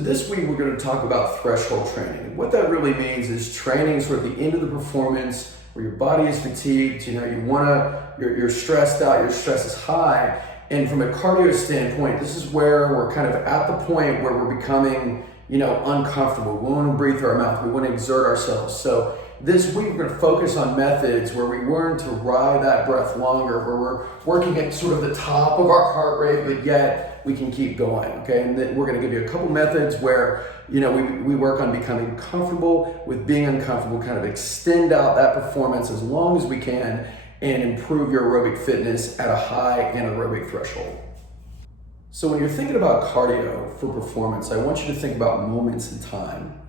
this week we're going to talk about threshold training. What that really means is training sort of the end of the performance where your body is fatigued, you're stressed out, your stress is high. And from a cardio standpoint, this is where we're kind of at the point where we're becoming, uncomfortable. We want to breathe through our mouth. We want to exert ourselves. So this week we're going to focus on methods where we learn to ride that breath longer, where we're working at sort of the top of our heart rate, but yet we can keep going, okay? And then we're going to give you a couple methods where, we work on becoming comfortable with being uncomfortable, kind of extend out that performance as long as we can and improve your aerobic fitness at a high anaerobic threshold. So when you're thinking about cardio for performance, I want you to think about moments in time.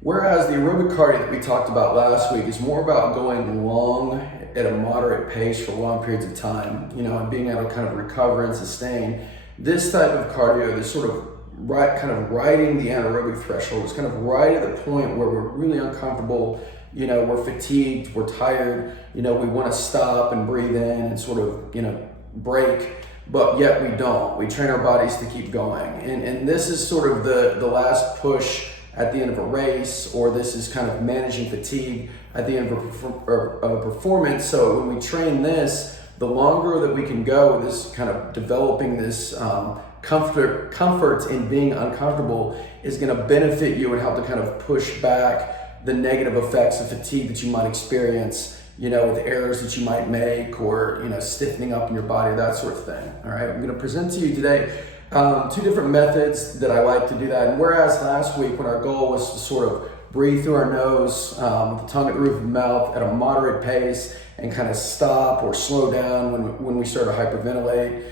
Whereas the aerobic cardio that we talked about last week is more about going long at a moderate pace for long periods of time, and being able to kind of recover and sustain. This type of cardio, this sort of riding the anaerobic threshold, is kind of right at the point where we're really uncomfortable, we're fatigued, we're tired, we want to stop and breathe in and sort of, break, but yet we don't. We train our bodies to keep going. And this is sort of the last push at the end of a race, or this is kind of managing fatigue at the end of a performance. So when we train this, the longer that we can go with this kind of developing this comfort in being uncomfortable is going to benefit you and help to kind of push back the negative effects of fatigue that you might experience, with errors that you might make or, stiffening up in your body, that sort of thing. All right, I'm going to present to you today two different methods that I like to do that. And whereas last week when our goal was to sort of breathe through our nose with the tongue at the roof of the mouth at a moderate pace and kind of stop or slow down when we start to hyperventilate,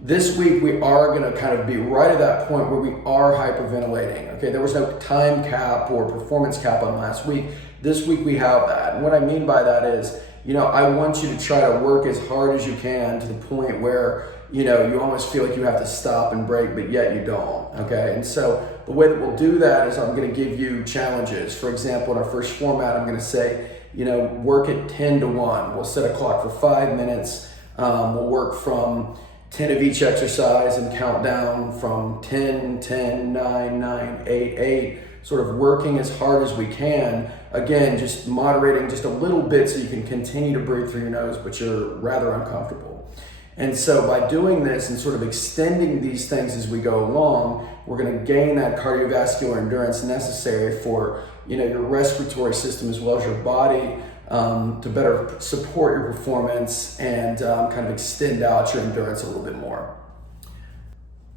this week we are going to kind of be right at that point where we are hyperventilating. Okay, there was no time cap or performance cap on last week. This week we have that. And what I mean by that is, I want you to try to work as hard as you can to the point where, you almost feel like you have to stop and break, but yet you don't, okay? And so the way that we'll do that is I'm going to give you challenges. For example, in our first format, I'm going to say, work at 10 to 1. We'll set a clock for 5 minutes. We'll work from 10 of each exercise and count down from 10, 10, 9, 9, 8, 8, sort of working as hard as we can. Again, just moderating just a little bit so you can continue to breathe through your nose, but you're rather uncomfortable. And so by doing this and sort of extending these things as we go along, we're going to gain that cardiovascular endurance necessary for, your respiratory system as well as your body to better support your performance and kind of extend out your endurance a little bit more.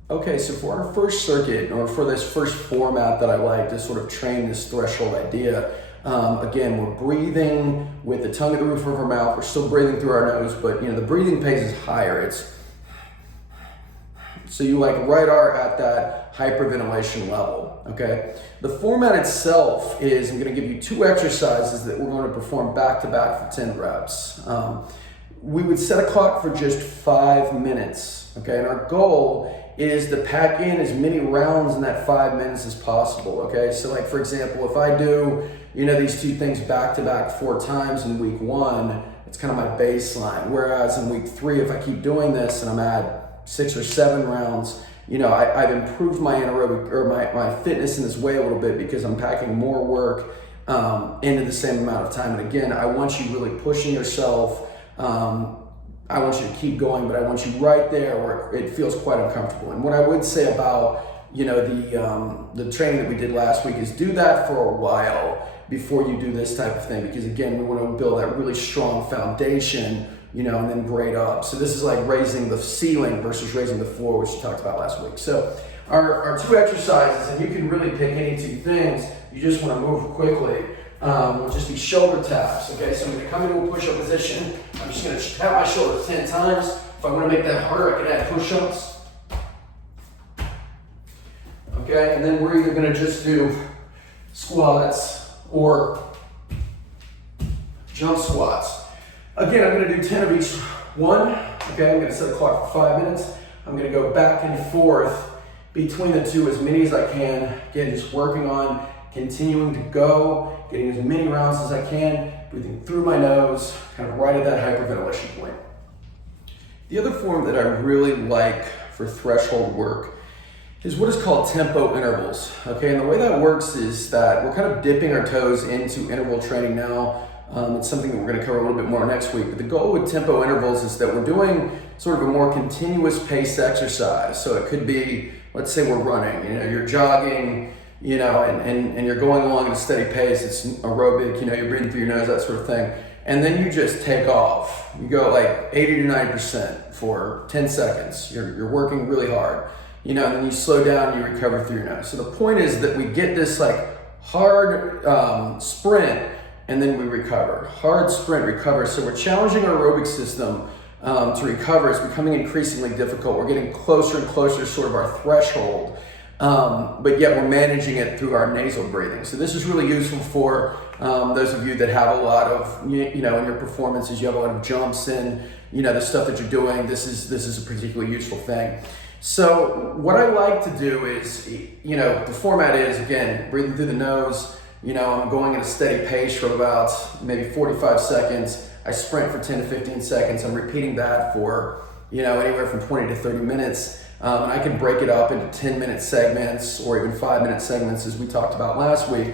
Okay, so for our first circuit, or for this first format that I like to sort of train this threshold idea, again, we're breathing with the tongue at the roof of our mouth. We're still breathing through our nose, but the breathing pace is higher. So you right are at that hyperventilation level, okay? The format itself is, I'm gonna give you two exercises that we're going to perform back to back for 10 reps. We would set a clock for just 5 minutes, okay? And our goal is to pack in as many rounds in that 5 minutes as possible, okay? So for example, if I do, these two things back to back 4 times in week 1, it's kind of my baseline. Whereas in week 3, if I keep doing this and I'm at 6 or 7 rounds, I've improved my anaerobic or my fitness in this way a little bit because I'm packing more work into the same amount of time. And again, I want you really pushing yourself. I want you to keep going, but I want you right there where it feels quite uncomfortable. And what I would say about, the training that we did last week is do that for a while before you do this type of thing, because again, we want to build that really strong foundation, and then grade up. So this is like raising the ceiling versus raising the floor, which we talked about last week. So our two exercises, and you can really pick any two things, you just want to move quickly, will just be shoulder taps, okay? So I'm going to come into a push-up position. I'm just going to tap my shoulders 10 times. If I want to make that harder, I can add push-ups. Okay, and then we're either going to just do squats or jump squats. Again, I'm going to do 10 of each one. Okay, I'm going to set a clock for 5 minutes. I'm going to go back and forth between the two as many as I can. Again, just working on continuing to go, getting as many rounds as I can, breathing through my nose, kind of right at that hyperventilation point. The other form that I really like for threshold work is what is called tempo intervals. Okay, and the way that works is that we're kind of dipping our toes into interval training now. It's something that we're going to cover a little bit more next week. But the goal with tempo intervals is that we're doing sort of a more continuous pace exercise. So it could be, let's say we're running, you're jogging, and you're going along at a steady pace. It's aerobic, you're breathing through your nose, that sort of thing. And then you just take off. You go like 80 to 90% for 10 seconds. You're working really hard, and then you slow down and you recover through your nose. So the point is that we get this like hard sprint and then we recover. Hard sprint, recover. So we're challenging our aerobic system to recover. It's becoming increasingly difficult. We're getting closer and closer to sort of our threshold, but yet we're managing it through our nasal breathing. So this is really useful for those of you that have a lot of, in your performances, you have a lot of jumps in, the stuff that you're doing. This is a particularly useful thing. So what I like to do is, the format is, again, breathing through the nose. I'm going at a steady pace for about maybe 45 seconds. I sprint for 10 to 15 seconds. I'm repeating that for, anywhere from 20 to 30 minutes. And I can break it up into 10-minute segments or even 5-minute segments as we talked about last week.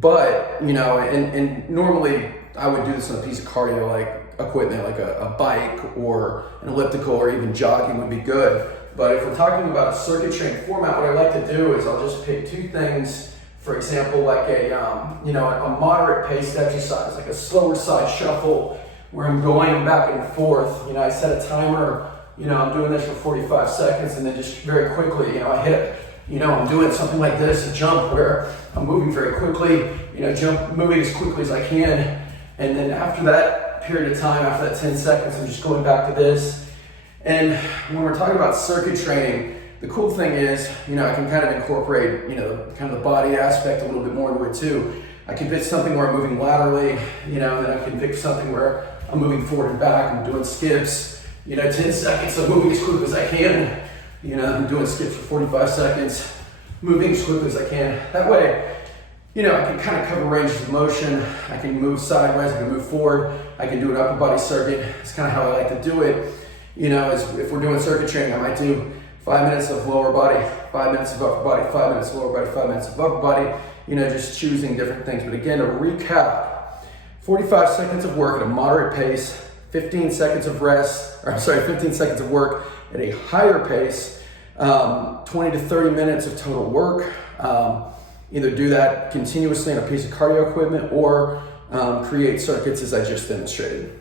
But, and normally I would do this on a piece of cardio like equipment, like a bike or an elliptical, or even jogging would be good. But if we're talking about a circuit training format, what I like to do is I'll just pick two things. For example, like a moderate paced exercise, like a slower side shuffle where I'm going back and forth. I set a timer, I'm doing this for 45 seconds, and then just very quickly, I hit, I'm doing something like this, a jump where I'm moving very quickly, moving as quickly as I can. And then after that period of time, after that 10 seconds, I'm just going back to this. And when we're talking about circuit training, the cool thing is, I can kind of incorporate, kind of the body aspect a little bit more into it too. I can pick something where I'm moving laterally, and then I can pick something where I'm moving forward and back. I'm doing skips, 10 seconds, I'm moving as quickly as I can. I'm doing skips for 45 seconds, moving as quickly as I can. That way, I can kind of cover ranges of motion. I can move sideways, I can move forward. I can do an upper body circuit. It's kind of how I like to do it. If we're doing circuit training, I might do 5 minutes of lower body, 5 minutes of upper body, 5 minutes of lower body, 5 minutes of upper body, just choosing different things. But again, to recap, 45 seconds of work at a moderate pace, 15 seconds of work at a higher pace, 20 to 30 minutes of total work. Either do that continuously on a piece of cardio equipment or create circuits as I just demonstrated.